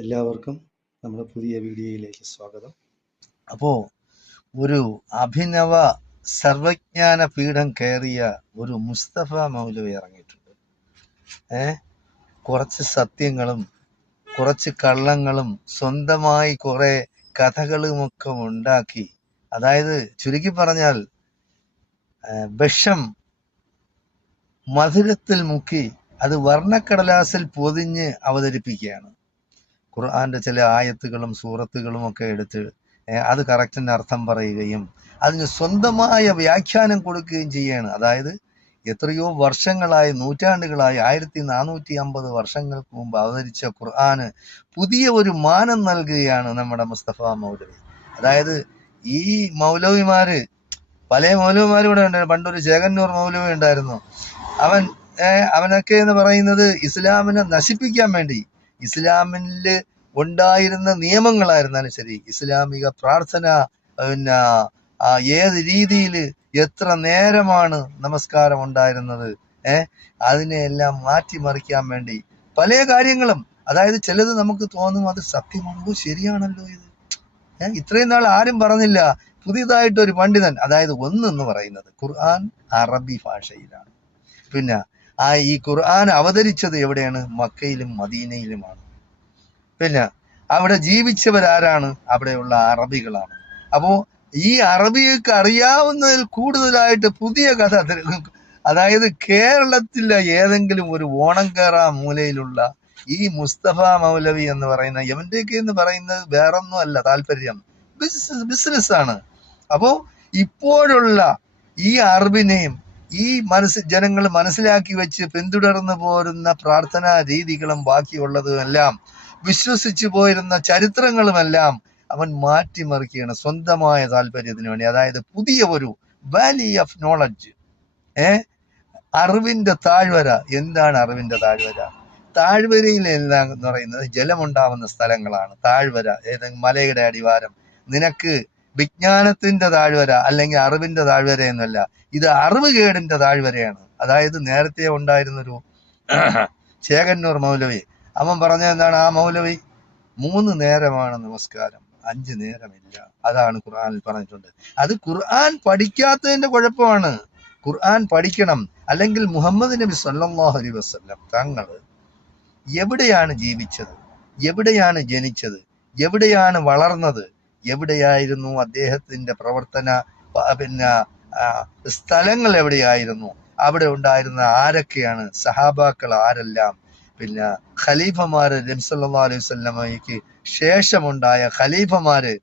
എല്ലാവർക്കും നമ്മുടെ പുതിയ വീഡിയോയിലേക്ക് സ്വാഗതം. അപ്പോൾ ഒരു അഭിനവ സർവജ്ഞാന പീഠം കയറിയ ഒരു മുസ്തഫ മൗലവി ഇറങ്ങിയിട്ടുണ്ട്. കുറച്ച് സത്യങ്ങളും കുറച്ച് കള്ളങ്ങളും സ്വന്തമായി കുറെ കഥകളുമൊക്കെ ഉണ്ടാക്കി, അതായത് ചുരുക്കി പറഞ്ഞാൽ വിഷം മധുരത്തിൽ മുക്കി അത് വർണ്ണക്കടലാസിൽ പൊതിഞ്ഞ് അവതരിപ്പിക്കുകയാണ്. ഖുർആന്റെ ചില ആയത്തുകളും സൂറത്തുകളും ഒക്കെ എടുത്ത് അത് കറക്റ്റിന് അർത്ഥം പറയുകയും അതിന് സ്വന്തമായ വ്യാഖ്യാനം കൊടുക്കുകയും ചെയ്യാണ്. അതായത് എത്രയോ വർഷങ്ങളായി, നൂറ്റാണ്ടുകളായി, 1450 വർഷങ്ങൾക്ക് മുമ്പ് അവതരിച്ച ഖുർആന് പുതിയ ഒരു മാനം നൽകുകയാണ് നമ്മുടെ മുസ്തഫ മൗലവി. അതായത് ഈ മൗലവിമാര്, പല മൗലവിമാരും ഇവിടെ ഉണ്ടായിരുന്നു. പണ്ടൊരു ചേകന്നൂർ മൗലവി ഉണ്ടായിരുന്നു. അവനൊക്കെ എന്ന് പറയുന്നത് ഇസ്ലാമിനെ നശിപ്പിക്കാൻ വേണ്ടി, ഇസ്ലാമിൽ ഉണ്ടായിരുന്ന നിയമങ്ങളായിരുന്നാലും ശരി, ഇസ്ലാമിക പ്രാർത്ഥന, പിന്നെ ഏത് രീതിയിൽ എത്ര നേരമാണ് നമസ്കാരം ഉണ്ടായിരുന്നത്, അതിനെയെല്ലാം മാറ്റിമറിക്കാൻ വേണ്ടി പല കാര്യങ്ങളും. അതായത് ചിലത് നമുക്ക് തോന്നും അത് സത്യമാണോ, ശരിയാണല്ലോ ഇത്, ഇത്രയും നാൾ ആരും പറഞ്ഞില്ല. പുതിയതായിട്ടൊരു പണ്ഡിതൻ, അതായത് ഒന്നെന്ന് പറയുന്നത് ഖുർആൻ അറബി ഭാഷയിലാണ്. പിന്നെ ഈ ഖുർആൻ അവതരിച്ചത് എവിടെയാണ്? മക്കയിലും മദീനയിലുമാണ്. പിന്നെ അവിടെ ജീവിച്ചവരാരാണ്? അവിടെയുള്ള അറബികളാണ്. അപ്പോ ഈ അറബിക്ക് അറിയാവുന്നതിൽ കൂടുതലായിട്ട് പുതിയ കഥ, അതായത് കേരളത്തിലെ ഏതെങ്കിലും ഒരു ഓണംകേറ മൂലയിലുള്ള ഈ മുസ്തഫ മൗലവി എന്ന് പറയുന്ന യമന്റെയൊക്കെ എന്ന് പറയുന്നത് വേറൊന്നും അല്ല, താല്പര്യം ബിസിനസ്സാണ്. അപ്പോ ഇപ്പോഴുള്ള ഈ അറബിനെയും ഈ ജനങ്ങൾ മനസ്സിലാക്കി വെച്ച് പിന്തുടർന്നു പോരുന്ന പ്രാർത്ഥനാ രീതികളും ബാക്കിയുള്ളതും എല്ലാം വിശ്വസിച്ചു പോയിരുന്ന ചരിത്രങ്ങളുമെല്ലാം അവൻ മാറ്റിമറിക്കുകയാണ് സ്വന്തമായ താല്പര്യത്തിന് വേണ്ടി. അതായത് പുതിയ ഒരു വാലി ഓഫ് നോളജ്, അറിവിന്റെ താഴ്വര. എന്താണ് അറിവിന്റെ താഴ്വര? താഴ്വരയിൽ എന്ന് പറയുന്നത് ജലമുണ്ടാവുന്ന സ്ഥലങ്ങളാണ് താഴ്വര. ഏതെങ്കിലും മലയുടെ അടിവാരം. നിനക്ക് വിജ്ഞാനത്തിന്റെ താഴ്വര അല്ലെങ്കിൽ അറിവിന്റെ താഴ്വര എന്നല്ല, ഇത് അറിവുകേടിന്റെ താഴ്വരയാണ്. അതായത് നേരത്തെ ഉണ്ടായിരുന്നൊരു ചേകന്നൂർ മൗലവി, അവൻ പറഞ്ഞ എന്താണ്? ആ മൗലവി 3 നേരമാണ് നമസ്കാരം, 5 നേരമില്ല. അതാണ് ഖുർആനിൽ പറഞ്ഞിട്ടുണ്ട്. അത് ഖുർആൻ പഠിക്കാത്തതിന്റെ കുഴപ്പമാണ്. ഖുർആൻ പഠിക്കണം. അല്ലെങ്കിൽ മുഹമ്മദ് നബി സല്ലല്ലാഹു അലൈഹി വസല്ലം തങ്ങൾ എവിടെയാണ് ജീവിച്ചത്, എവിടെയാണ് ജനിച്ചത്, എവിടെയാണ് വളർന്നത്, എവിടെയായിരുന്നു അദ്ദേഹത്തിന്റെ പ്രവർത്തന സ്ഥലങ്ങൾ എവിടെയായിരുന്നു, അവിടെ ഉണ്ടായിരുന്ന ആരൊക്കെയാണ്, സഹാബാക്കൾ ആരെല്ലാം, പിന്നെ ഖലീഫമാര്, നബി സല്ലല്ലാഹു അലൈഹി വസല്ലമയ്ക്ക് ശേഷമുണ്ടായ ഖലീഫമാര്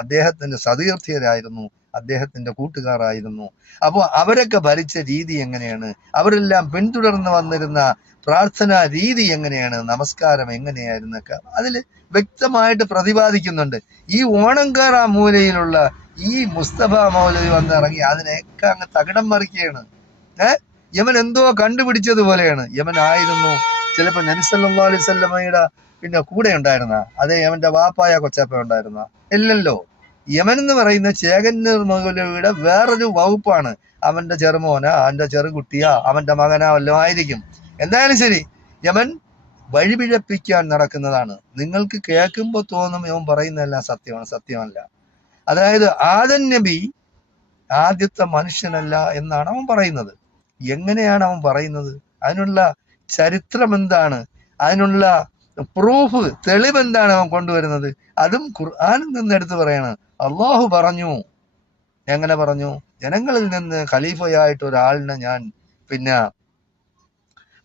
അദ്ദേഹത്തിന്റെ സതീർത്ഥ്യരായിരുന്നു, അദ്ദേഹത്തിന്റെ കൂട്ടുകാരായിരുന്നു. അപ്പോൾ അവരൊക്കെ ഭരിച്ച രീതി എങ്ങനെയാണ്, അവരെല്ലാം പിന്തുടർന്ന് വന്നിരുന്ന പ്രാർത്ഥനാ രീതി എങ്ങനെയാണ്, നമസ്കാരം എങ്ങനെയായിരുന്നൊക്കെ അതിൽ വ്യക്തമായിട്ട് പ്രതിപാദിക്കുന്നുണ്ട്. ഈ ഓണംകാറ മൂലയിലുള്ള ഈ മുസ്തഫ മൗലവി വന്നിറങ്ങി അതിനെയൊക്കെ അങ്ങ് തകിടം മറിക്കുകയാണ്. യമൻ എന്തോ കണ്ടുപിടിച്ചതുപോലെയാണ്. യമൻ ആയിരുന്നു ചിലപ്പോൾ നബി സല്ലല്ലാഹു അലൈഹി വസല്ലമയുടെ പിന്നെ കൂടെ ഉണ്ടായിരുന്ന, അതേ യമന്റെ വാപ്പായ കൊച്ചാപ്പ ഉണ്ടായിരുന്ന? ഇല്ലല്ലോ. യമൻ എന്ന് പറയുന്ന ചേകന്നൂർ മൗലവിയുടെ വേറൊരു വകുപ്പാണ്. അവന്റെ ചെറുമോനാ, അവന്റെ ചെറുകുട്ടിയാ, അവന്റെ മകനാ വല്ലതും ആയിരിക്കും. എന്തായാലും ശരി, യമൻ വഴിപിഴപ്പിക്കാൻ നടക്കുന്നതാണ്. നിങ്ങൾക്ക് കേൾക്കുമ്പോൾ തോന്നും ഇവൻ പറയുന്നതെല്ലാം സത്യമാണ്. സത്യമല്ല. അതായത് ആദം നബി ആദ്യത്തെ മനുഷ്യനല്ല എന്നാണ് അവൻ പറയുന്നത്. എങ്ങനെയാണ് അവൻ പറയുന്നത്? അതിനുള്ള ചരിത്രം എന്താണ്? അതിനുള്ള പ്രൂഫ്, തെളിവെന്താണ് അവൻ കൊണ്ടുവരുന്നത്? അതും ഖുർആനിൽ നിന്ന് എടുത്ത് പറയാണ്. അള്ളാഹു പറഞ്ഞു. എങ്ങനെ പറഞ്ഞു? ജനങ്ങളിൽ നിന്ന് ഖലീഫയായിട്ട് ഒരാളിനെ ഞാൻ പിന്നെ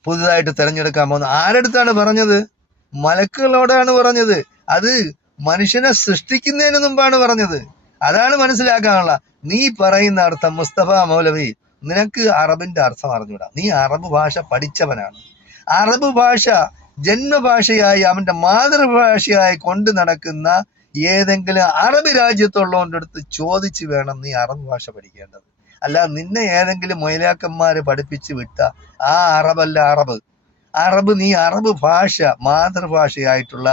പുതുതായിട്ട് തെരഞ്ഞെടുക്കാൻ പോകുന്നു. ആരെടുത്താണ് പറഞ്ഞത്? മലക്കുകളോടാണ് പറഞ്ഞത്. അത് മനുഷ്യനെ സൃഷ്ടിക്കുന്നതിന് മുമ്പാണ് പറഞ്ഞത്. അതാണ് മനസ്സിലാക്കാനുള്ള. നീ പറയുന്ന അർത്ഥം മുസ്തഫ മൗലവി, നിനക്ക് അറബിന്റെ അർത്ഥം അറിഞ്ഞൂടാ. നീ അറബ് ഭാഷ പഠിച്ചവനാണ്. അറബ് ഭാഷ ജന്മഭാഷയായി അവന്റെ മാതൃഭാഷയായി കൊണ്ടു നടക്കുന്ന ഏതെങ്കിലും അറബ് രാജ്യത്തുള്ളവന്റെ അടുത്ത് ചോദിച്ചു വേണം നീ അറബ് ഭാഷ പഠിക്കേണ്ടത്. അല്ല നിന്നെ ഏതെങ്കിലും മൊയിലാക്കന്മാര് പഠിപ്പിച്ച് വിട്ട ആ അറബല്ല അറബ്. അറബ് നീ അറബ് ഭാഷ മാതൃഭാഷയായിട്ടുള്ള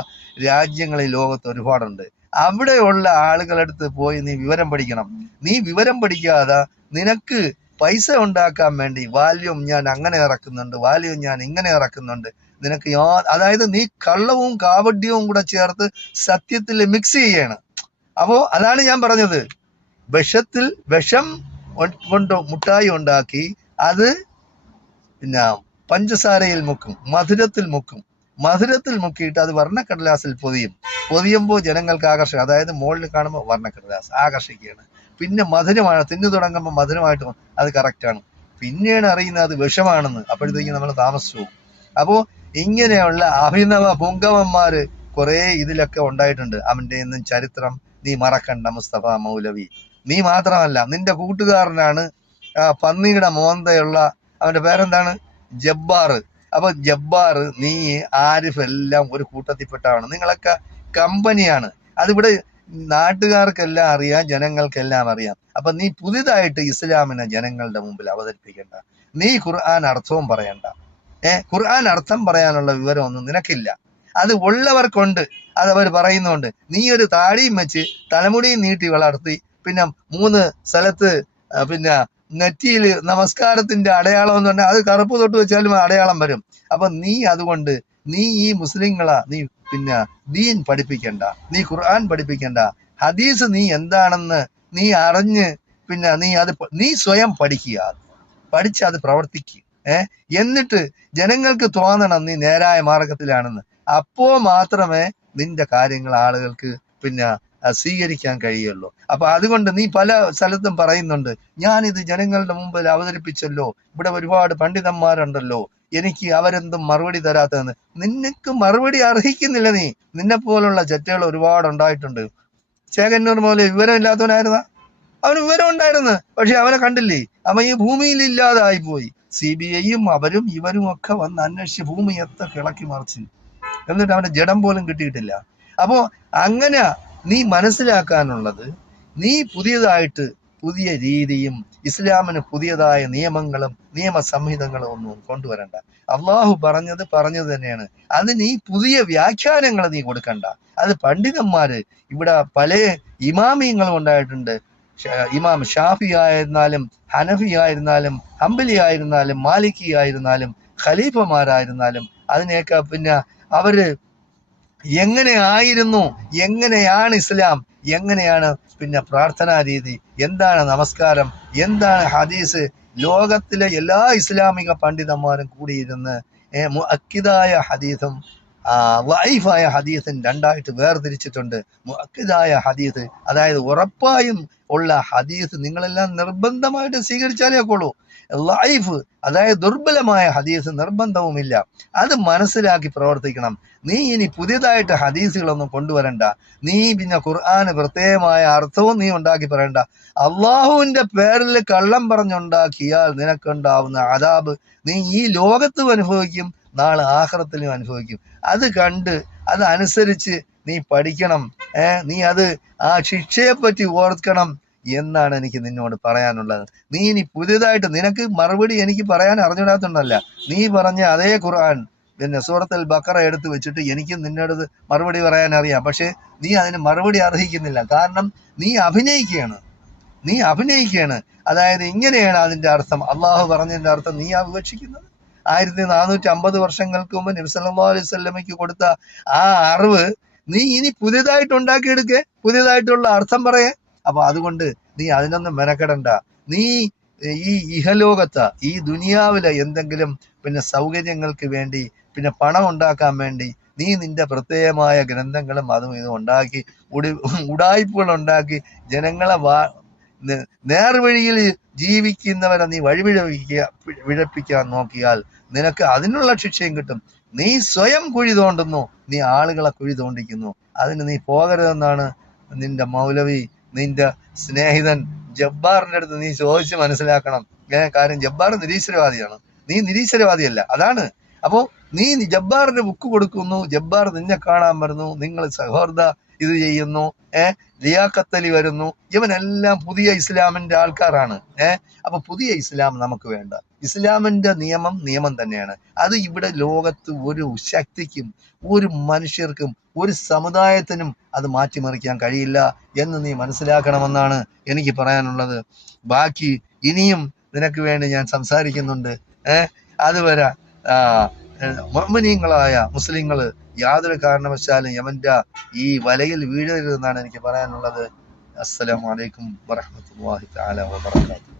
രാജ്യങ്ങളിൽ ലോകത്ത് ഒരുപാടുണ്ട്. അവിടെയുള്ള ആളുകളടുത്ത് പോയി നീ വിവരം പഠിക്കണം. നീ വിവരം പഠിക്കാതെ നിനക്ക് പൈസ ഉണ്ടാക്കാൻ വേണ്ടി വാല്യൂം ഞാൻ അങ്ങനെ ഇറക്കുന്നുണ്ട്, വാല്യൂം ഞാൻ ഇങ്ങനെ ഇറക്കുന്നുണ്ട്, നിനക്ക് അതായത് നീ കള്ളവും കാവഡ്യവും കൂടെ ചേർത്ത് സത്യത്തിൽ മിക്സ് ചെയ്യാണ്. അപ്പോ അതാണ് ഞാൻ പറഞ്ഞത്, വിഷം കൊണ്ട് മുട്ടായി ഉണ്ടാക്കി അത് പിന്നെ പഞ്ചസാരയിൽ മുക്കും, മധുരത്തിൽ മുക്കിയിട്ട് അത് വർണ്ണക്കടലാസിൽ പൊതിയുമ്പോൾ ജനങ്ങൾക്ക് ആകർഷണം. അതായത് മുകളിൽ കാണുമ്പോൾ വർണ്ണക്കടലാസ് ആകർഷിക്കുകയാണ്. പിന്നെ മധുരമാണ്, തിന്നു തുടങ്ങുമ്പോൾ മധുരമായിട്ട് അത് കറക്റ്റാണ്. പിന്നെയാണ് അറിയുന്നത് അത് വിഷമാണെന്ന്. അപ്പോഴത്തേക്കും നമ്മൾ താമസിച്ചു പോകും. അപ്പോ ഇങ്ങനെയുള്ള അഭിനവ പുങ്കവന്മാര് കുറെ ഇതിലൊക്കെ ഉണ്ടായിട്ടുണ്ട്. അവന്റെ ഒന്നും ചരിത്രം നീ മറക്കണ്ട മുസ്തഫ മൗലവി. നീ മാത്രമല്ല, നിന്റെ കൂട്ടുകാരനാണ് പന്നിയുടെ മോന്തയുള്ള, അവന്റെ പേരെന്താണ്, ജബ്ബാർ. അപ്പൊ ജബ്ബാർ, നീ, ആരിഫ് എല്ലാം ഒരു കൂട്ടത്തിൽപ്പെട്ടാണ്. നിങ്ങളൊക്കെ കമ്പനിയാണ്. അതിവിടെ നാട്ടുകാർക്കെല്ലാം അറിയാം, ജനങ്ങൾക്കെല്ലാം അറിയാം. അപ്പൊ നീ പുതിയതായിട്ട് ഇസ്ലാമിനെ ജനങ്ങളുടെ മുമ്പിൽ അവതരിപ്പിക്കണ്ട. നീ ഖുർആൻ അർത്ഥവും പറയണ്ട. ഖുർആൻ അർത്ഥം പറയാനുള്ള വിവരമൊന്നും നിനക്കില്ല. അത് ഉള്ളവർക്കുണ്ട്, അതവർ പറയുന്നുണ്ട്. നീ ഒരു താടിയും വെച്ച് തലമുടിയും നീട്ടി വളർത്തി പിന്നെ 3 സ്ഥലത്ത് പിന്നെ നെറ്റിയിൽ നമസ്കാരത്തിന്റെ അടയാളം എന്ന് പറഞ്ഞാൽ അത് കറുപ്പ് തൊട്ട് വെച്ചാലും അടയാളം വരും. അപ്പൊ നീ അതുകൊണ്ട് നീ ഈ മുസ്ലിങ്ങളാ, നീ പിന്നെ ദീൻ പഠിപ്പിക്കണ്ട, നീ ഖുർആൻ പഠിപ്പിക്കണ്ട. ഹദീസ് നീ എന്താണെന്ന് നീ അറിഞ്ഞ് പിന്നെ നീ സ്വയം പഠിച്ച് അത് പ്രവർത്തിക്കുക. എന്നിട്ട് ജനങ്ങൾക്ക് തോന്നണം നീ നേരായ മാർഗത്തിലാണെന്ന്. അപ്പോ മാത്രമേ നിന്റെ കാര്യങ്ങൾ ആളുകൾക്ക് പിന്നെ സ്വീകരിക്കാൻ കഴിയുള്ളൂ. അപ്പൊ അതുകൊണ്ട് നീ പല സ്ഥലത്തും പറയുന്നുണ്ട്, ഞാനിത് ജനങ്ങളുടെ മുമ്പിൽ അവതരിപ്പിച്ചല്ലോ, ഇവിടെ ഒരുപാട് പണ്ഡിതന്മാരുണ്ടല്ലോ, എനിക്ക് അവരെന്തും മറുപടി തരാത്തതെന്ന്. നിനക്ക് മറുപടി അർഹിക്കുന്നില്ല. നിന്നെ പോലുള്ള ചെറ്റകൾ ഒരുപാട് ഉണ്ടായിട്ടുണ്ട്. ചേകന്നൂർ പോലെ വിവരമില്ലാത്തവനായിരുന്ന, അവന് വിവരം ഉണ്ടായിരുന്നു, പക്ഷെ അവനെ കണ്ടില്ലേ, അവൻ ഈ ഭൂമിയിൽ ഇല്ലാതായി പോയി. CBIയും അവരും ഇവരും ഒക്കെ വന്ന് അന്വേഷിച്ച് ഭൂമി എത്ര കിളക്കി മറിച്ച്, എന്നിട്ട് അവന്റെ ജഡം പോലും കിട്ടിയിട്ടില്ല. അപ്പോ അങ്ങനെ നീ മനസ്സിലാക്കാനുള്ളത്, നീ പുതിയ രീതിയും ഇസ്ലാമിന് പുതിയതായ നിയമങ്ങളും നിയമ സംഹിതങ്ങളും ഒന്നും കൊണ്ടുവരണ്ട. അള്ളാഹു പറഞ്ഞത് തന്നെയാണ്. അത് നീ പുതിയ വ്യാഖ്യാനങ്ങൾ നീ കൊടുക്കണ്ട. അത് പണ്ഡിതന്മാര് ഇവിടെ പല ഇമാമിയങ്ങളും ഉണ്ടായിട്ടുണ്ട്. ഇമാം ഷാഫി ആയിരുന്നാലും ഹനഫി ആയിരുന്നാലും ഹംബലി ആയിരുന്നാലും മാലിക്കി ആയിരുന്നാലും ഖലീഫമാരായിരുന്നാലും അതിനെയൊക്കെ പിന്നെ അവര് എങ്ങനെയാണ് ഇസ്ലാം, എങ്ങനെയാണ് പിന്നെ പ്രാർത്ഥനാ രീതി, എന്താണ് നമസ്കാരം, എന്താണ് ഹദീസ്, ലോകത്തിലെ എല്ലാ ഇസ്ലാമിക പണ്ഡിതന്മാരും കൂടിയിരുന്ന് മുഅക്കിദായ ഹദീസും വൈഫായ ഹദീസും രണ്ടായിട്ട് വേർതിരിച്ചിട്ടുണ്ട്. മുഅക്കിദായ ഹദീസ് അതായത് ഉറപ്പായും ഉള്ള ഹദീസ് നിങ്ങളെല്ലാം നിർബന്ധമായിട്ട് സ്വീകരിച്ചാലേ ഒക്കുള്ളൂ. ലൈഫ് അതായത് ദുർബലമായ ഹദീസ് നിർബന്ധവുമില്ല. അത് മനസ്സിലാക്കി പ്രവർത്തിക്കണം. നീ ഇനി പുതിയതായിട്ട് ഹദീസുകളൊന്നും കൊണ്ടുവരണ്ട. നീ പിന്നെ ഖുർആന് പ്രത്യേകമായ അർത്ഥവും നീ ഉണ്ടാക്കി പറയണ്ട. അള്ളാഹുവിന്റെ പേരിൽ കള്ളം പറഞ്ഞുണ്ടാക്കിയാൽ നിനക്കുണ്ടാവുന്ന അദാബ് നീ ഈ ലോകത്തും അനുഭവിക്കും, നാളെ ആഖിറത്തിലും അനുഭവിക്കും. അത് കണ്ട് അതനുസരിച്ച് നീ പഠിക്കണം. നീ ആ ശിക്ഷയെ പറ്റി ഓർക്കണം എന്നാണ് എനിക്ക് നിന്നോട് പറയാനുള്ളത്. നീ ഇനി പുതിയതായിട്ട് നിനക്ക് മറുപടി എനിക്ക് പറയാൻ അറിഞ്ഞിടാത്തുണ്ടല്ല. നീ പറഞ്ഞ അതേ ഖുർആൻ പിന്നെ സൂറത്തുൽ ബഖറ എടുത്തു വെച്ചിട്ട് എനിക്ക് നിന്നോട് മറുപടി പറയാൻ അറിയാം, പക്ഷെ നീ അതിന് മറുപടി അർഹിക്കുന്നില്ല. കാരണം നീ അഭിനയിക്കുകയാണ്. അതായത് ഇങ്ങനെയാണ് അതിന്റെ അർത്ഥം, അള്ളാഹു പറഞ്ഞതിന്റെ അർത്ഥം നീ വിവക്ഷിക്കുന്നത്. 1450 വർഷങ്ങൾക്ക് മുമ്പ് നബി സല്ലല്ലാഹു അലൈഹി വസല്ലമയ്ക്ക് കൊടുത്ത ആ അറിവ് നീ ഇനി പുതിയതായിട്ട് ഉണ്ടാക്കിയെടുക്കേ, പുതിയതായിട്ടുള്ള അർത്ഥം പറയേ. അപ്പൊ അതുകൊണ്ട് നീ അതിനൊന്നും മെനക്കെടണ്ട. നീ ഈ ഇഹലോകത്ത് ഈ ദുനിയാവിലെ എന്തെങ്കിലും പിന്നെ സൗകര്യങ്ങൾക്ക് വേണ്ടി പിന്നെ പണം ഉണ്ടാക്കാൻ വേണ്ടി നീ നിന്റെ പ്രത്യേകമായ ഗ്രന്ഥങ്ങളും അതും ഇതും ഉണ്ടാക്കി ഉടായ്പകൾ ഉണ്ടാക്കി ജനങ്ങളെ നേർവഴിയിൽ ജീവിക്കുന്നവരെ നീ വിഴപ്പിക്കാൻ നോക്കിയാൽ നിനക്ക് അതിനുള്ള ശിക്ഷയും കിട്ടും. നീ സ്വയം കുഴി തോണ്ടുന്നു, നീ ആളുകളെ കുഴി തോണ്ടിക്കുന്നു. അതിന് നീ പോകരുതെന്നാണ് നിന്റെ മൗലവി, നിന്റെ സ്നേഹിതൻ ജബ്ബാറിന്റെ അടുത്ത് നീ ചോദിച്ച് മനസ്സിലാക്കണം. കാര്യം ജബ്ബാർ നിരീശ്വരവാദിയാണ്, നീ നിരീശ്വരവാദിയല്ല. അതാണ്. അപ്പോ നീ ജബ്ബാറിന്റെ ബുക്ക് കൊടുക്കുന്നു, ജബ്ബാർ നിന്നെ കാണാൻ വരുന്നു, നിങ്ങൾ സഹോദര ഇത് ചെയ്യുന്നു, ലിയാഖത്തലി വരുന്നു, ഇവനെല്ലാം പുതിയ ഇസ്ലാമിന്റെ ആൾക്കാരാണ്. അപ്പൊ പുതിയ ഇസ്ലാം നമുക്ക് വേണ്ട. ഇസ്ലാമിന്റെ നിയമം തന്നെയാണ്. അത് ഇവിടെ ലോകത്ത് ഒരു ശക്തിക്കും ഒരു മനുഷ്യർക്കും ഒരു സമുദായത്തിനും അത് മാറ്റിമറിക്കാൻ കഴിയില്ല എന്ന് നീ മനസ്സിലാക്കണമെന്നാണ് എനിക്ക് പറയാനുള്ളത്. ബാക്കി ഇനിയും നിനക്ക് വേണ്ടി ഞാൻ സംസാരിക്കുന്നുണ്ട്. അതുവരെ മുഅ്മിനീങ്ങളായ മുസ്ലിങ്ങൾ യാതൊരു കാരണവശാലും യമന്റെ ഈ വലയിൽ വീഴരുതെന്നാണ് എനിക്ക് പറയാനുള്ളത്. അസ്സലാമു അലൈക്കും വറഹ്മത്തുള്ളാഹി തആല വബറകാതുഹു.